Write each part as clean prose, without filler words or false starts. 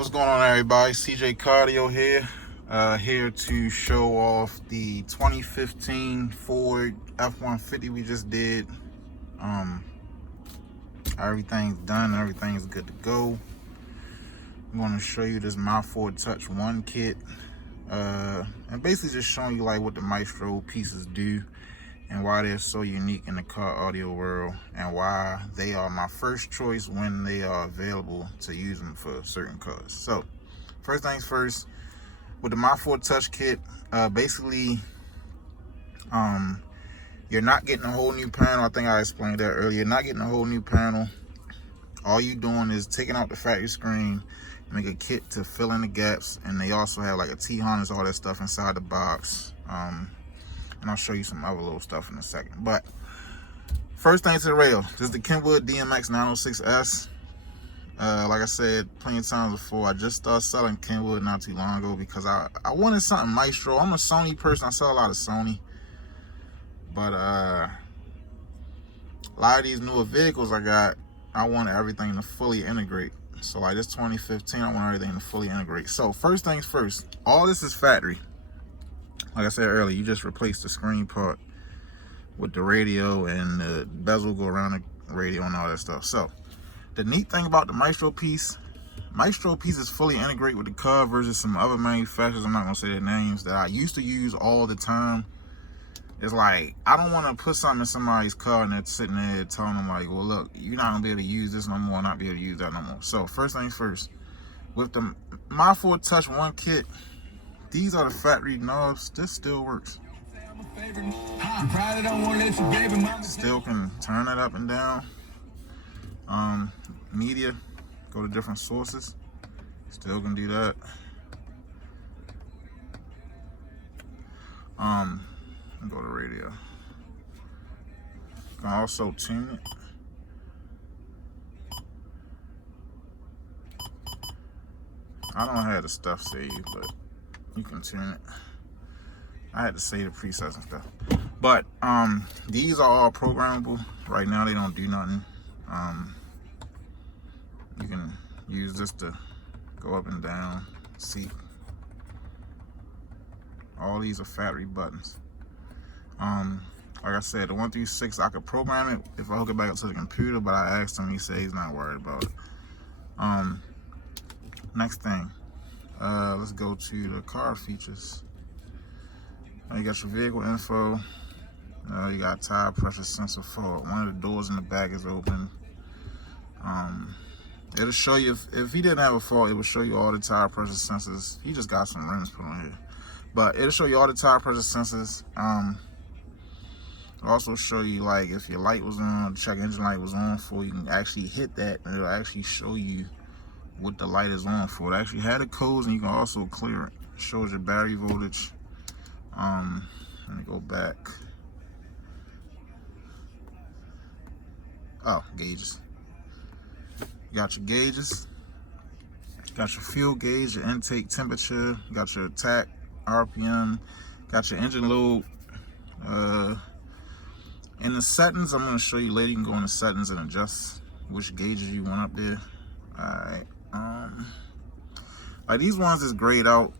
what's going on, everybody? CJ Cardio here. Here to show off the 2015 Ford F-150 we just did. Everything's done. Everything's good to go. I'm going to show you this My Ford Touch 1 kit. And basically just showing you like what the Maestro pieces do and why they're so unique in the car audio world, and why they are my first choice when they are available to use them for certain cars. So first things first, with the My Ford Touch kit, basically you're not getting a whole new panel. I think I explained that earlier. You're not getting a whole new panel. All you doing is taking out the factory screen, make a kit to fill in the gaps, and they also have like a T-harness, all that stuff inside the box. And I'll show you some other little stuff in a second. But first thing to the rail, this is the Kenwood DMX906s. Like I said plenty of times before, I just started selling Kenwood not too long ago because I wanted something Maestro. I'm a Sony person. I sell a lot of Sony. But a lot of these newer vehicles I got, I wanted everything to fully integrate. So like this 2015, I want everything to fully integrate. So first things first, all this is factory. Like I said earlier, you just replace the screen part with the radio, and the bezel go around the radio and all that stuff. So the neat thing about the Maestro piece is fully integrate with the car versus some other manufacturers, I'm not gonna say their names, that I used to use all the time. It's like, I don't want to put something in somebody's car and they're sitting there telling them like, well look, you're not gonna be able to use this no more, not be able to use that no more. So first things first, with the My Ford Touch 1 kit, these are the factory knobs. This still works. Still can turn it up and down. Media, go to different sources. Still can do that. Go to radio. Can also tune it. I don't have the stuff saved, but you can tune it. I had to save the presets and stuff. But these are all programmable. Right now they don't do nothing. You can use this to go up and down, see. All these are factory buttons. Like I said, the 1 through 6 I could program it if I hook it back up to the computer, but I asked him, he said he's not worried about it. Next thing, let's go to the car features. You got your vehicle info. You got tire pressure sensor for one of the doors in the back is open. It'll show you if he didn't have a fault, it will show you all the tire pressure sensors. He just got some rims put on here, but it'll show you all the tire pressure sensors. It'll also show you like if your light was on, check engine light was on for, you can actually hit that and it'll actually show you what the light is on for. It actually had the codes, and you can also clear it. It shows your battery voltage. Let me go back. Oh, gauges. You got your gauges. You got your fuel gauge, your intake temperature. You got your tach, RPM. Got your engine load. In the settings, I'm going to show you later. You can go in the settings and adjust which gauges you want up there. Alright. Like these ones is grayed out.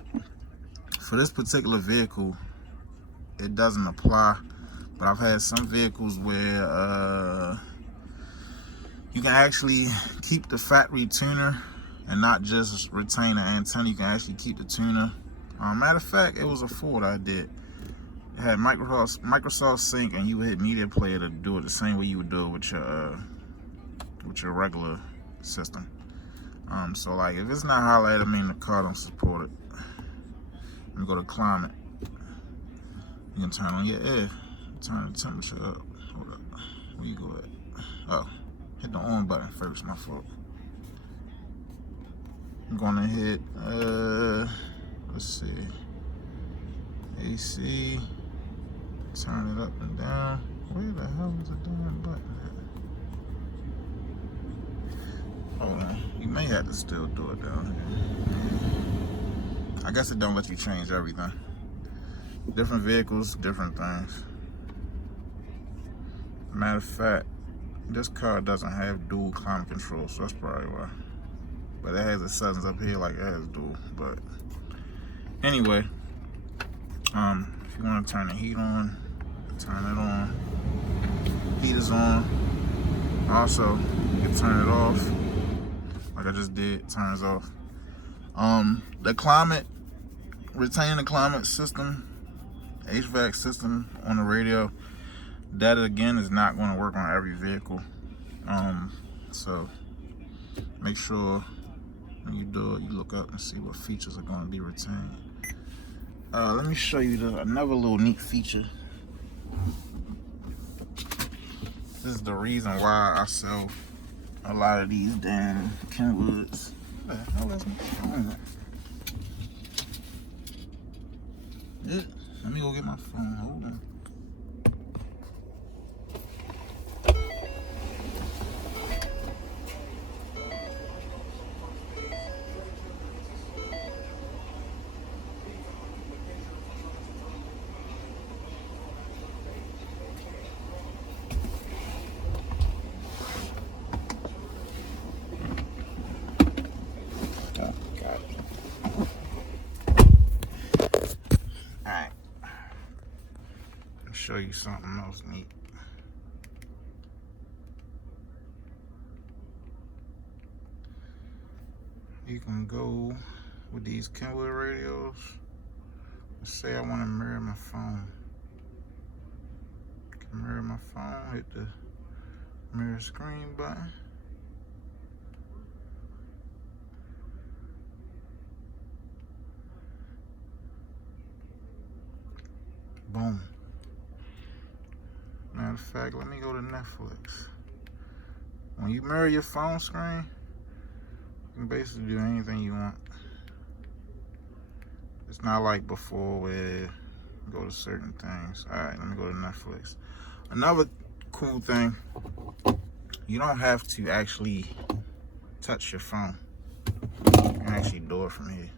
For this particular vehicle, it doesn't apply. But I've had some vehicles where you can actually keep the factory tuner and not just retain the antenna. You can actually keep the tuner. Matter of fact, it was a Ford I did. It had Microsoft Sync, and you would hit media player to do it the same way you would do it with your regular system. So like if it's not highlighted, I mean the car don't support it. And go to climate. You can turn on your air, turn the temperature up. Hold up, where you go at? Oh, hit the on button first, my fault. I'm gonna hit, let's see, AC, turn it up and down. Where the hell is the damn button at? Hold on, you may have to still do it down here. I guess it don't let you change everything. Different vehicles, different things. Matter of fact, this car doesn't have dual climate control, so that's probably why. but it has the settings up here like it has dual. But anyway, if you want to turn the heat on, turn it on. Heat is on. Also, you can turn it off, like I just did. Turns off. The climate, retaining the climate system, HVAC system on the radio, that again is not going to work on every vehicle. So make sure when you do it, you look up and see what features are going to be retained. Let me show you another little neat feature. This is the reason why I sell a lot of these damn Kenwoods. What the hell is my phone? Let me go get my phone. Hold on. Show you something else neat. You can go with these Kenwood radios. Let's say I want to mirror my phone. I can mirror my phone, hit the mirror screen button. Boom. Matter of fact, let me go to Netflix. When you mirror your phone screen, you can basically do anything you want. It's not like before where you go to certain things. Alright, let me go to Netflix. Another cool thing, you don't have to actually touch your phone. You can actually do it from here.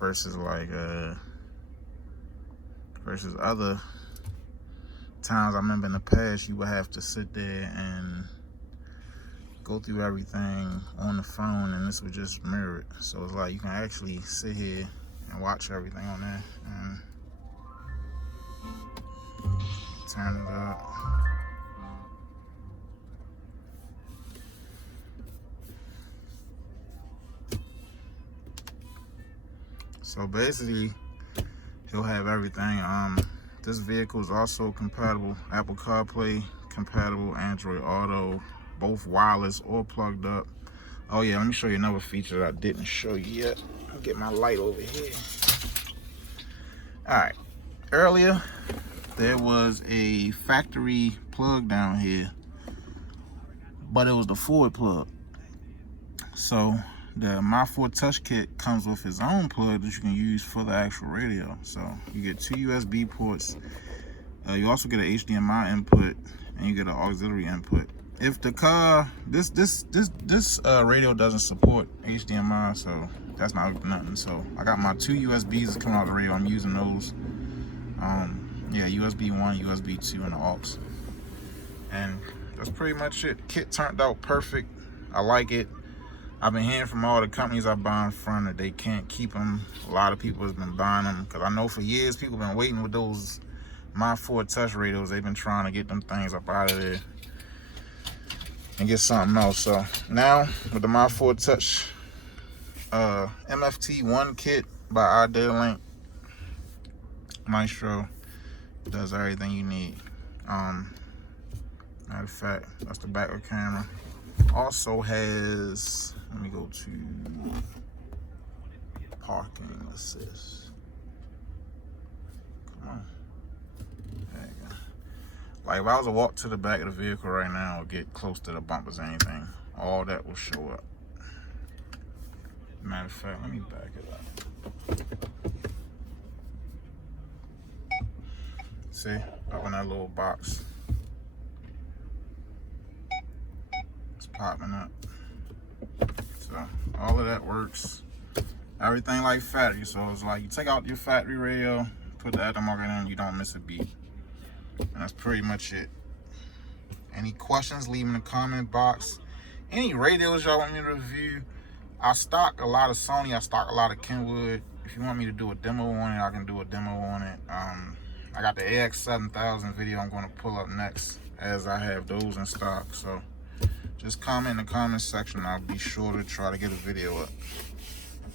Versus like versus other times I remember in the past, you would have to sit there and go through everything on the phone, and this would just mirror it. So it's like you can actually sit here and watch everything on there and turn it up. So basically, he'll have everything. This vehicle is also compatible, Apple CarPlay compatible, Android Auto, both wireless or plugged up. Oh yeah, let me show you another feature that I didn't show you yet. I'll get my light over here. All right, earlier there was a factory plug down here, but it was the Ford plug. So the My4 Touch Kit comes with its own plug that you can use for the actual radio. So you get 2 USB ports. You also get an HDMI input, and you get an auxiliary input. If the car, this radio doesn't support HDMI, so that's not nothing. So I got my 2 USBs that's coming out of the radio. I'm using those. Yeah, USB 1, USB 2, and the aux. And that's pretty much it. Kit turned out perfect. I like it. I've been hearing from all the companies I buy from that they can't keep them. A lot of people have been buying them because I know for years people have been waiting with those My4 Touch radios. They've been trying to get them things up out of there and get something else. So now with the My4 Touch MFT1 kit by Idatalink, Maestro does everything you need. Matter of fact, that's the back of the camera. Also has, let me go to parking assist. Come on. There you go. Like if I was to walk to the back of the vehicle right now or get close to the bumpers or anything, all that will show up. Matter of fact, let me back it up. See, up in that little box. It's popping up. So all of that works. Everything like factory. So it's like you take out your factory radio, put the aftermarket in, you don't miss a beat. And that's pretty much it. Any questions, leave in the comment box. Any radios y'all want me to review, I stock a lot of Sony, I stock a lot of Kenwood. If you want me to do a demo on it, I can do a demo on it. I got the AX7000 video I'm going to pull up next, as I have those in stock. So just comment in the comment section. I'll be sure to try to get a video up.